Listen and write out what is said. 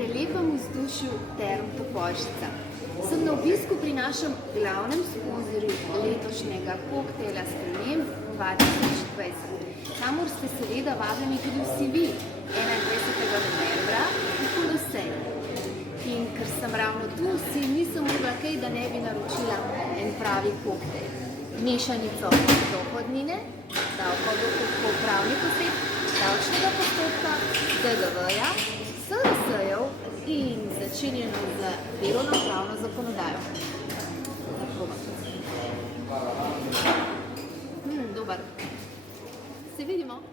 prelepem vzdušju Term Topolšica. Sem na obisku pri našem glavnem sponzorju letošnjega koktejla sprememb 2020, kamor ste seveda vabljeni tudi vsi vi 21. novembra v Kolosej. In ker sem ravno tu, si nisem mogla kaj, da ne bi naročila en pravi koktejl. Mešanico dohodnine, davka od dohodkov pravnih oseb, davčnega postopka, DDV-ja, SRS-jev in začinjeno z delovno-pravno zakonodajo. Dober. Se vidimo.